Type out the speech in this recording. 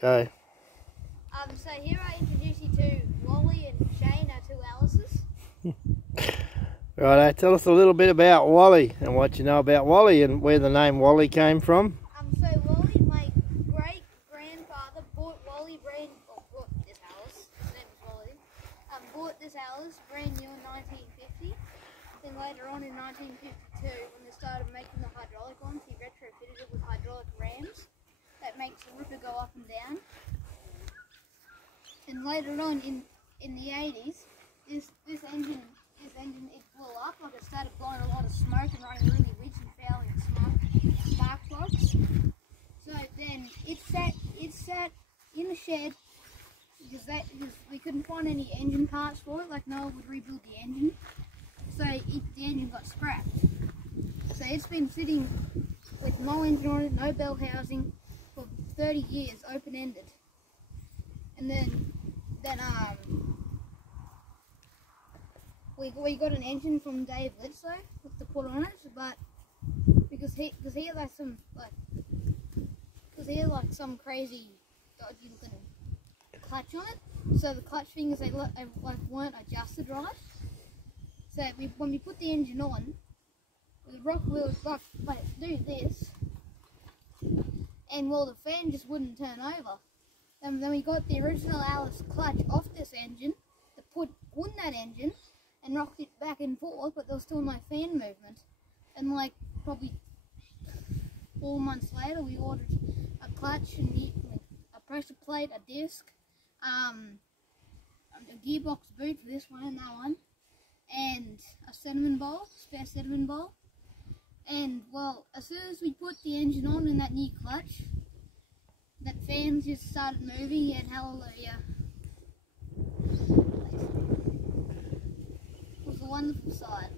Go. So here I introduce you to Wally and Shane, our two Allises. Righto, tell us a little bit about Wally and what you know about Wally and where the name Wally came from. So Wally, my great-grandfather bought bought this Alice, his name is Wally, bought this Alice brand new in 1950. Then later on in 1952, when they started making the hydraulic ones, he retrofitted it with hydraulic rams that makes the ripper go up and down. And later on in the 80s, this engine it blew up, like it started blowing a lot of smoke and running really rich and fouling spark plugs. So then it sat in the shed because we couldn't find any engine parts for it, like no one would rebuild the engine. So the engine got scrapped. So it's been sitting with no engine on it, no bell housing for 30 years, open-ended. And then we got an engine from Dave Litso to put on it, but because he had some crazy dodgy looking clutch on it, so the clutch fingers they weren't adjusted right. So when we put the engine on, the rock wheel was like do this, and well, the fan just wouldn't turn over. And then we got the original Allis clutch off this engine to put on that engine and rocked it back and forth, but there was still no fan movement. And like probably 4 months later, we ordered a clutch and a pressure plate, a disc, a gearbox boot for this one and that one, and a spare sediment bowl. And well, as soon as we put the engine on in that new clutch, that fan just started moving, and hallelujah. It was a wonderful sight.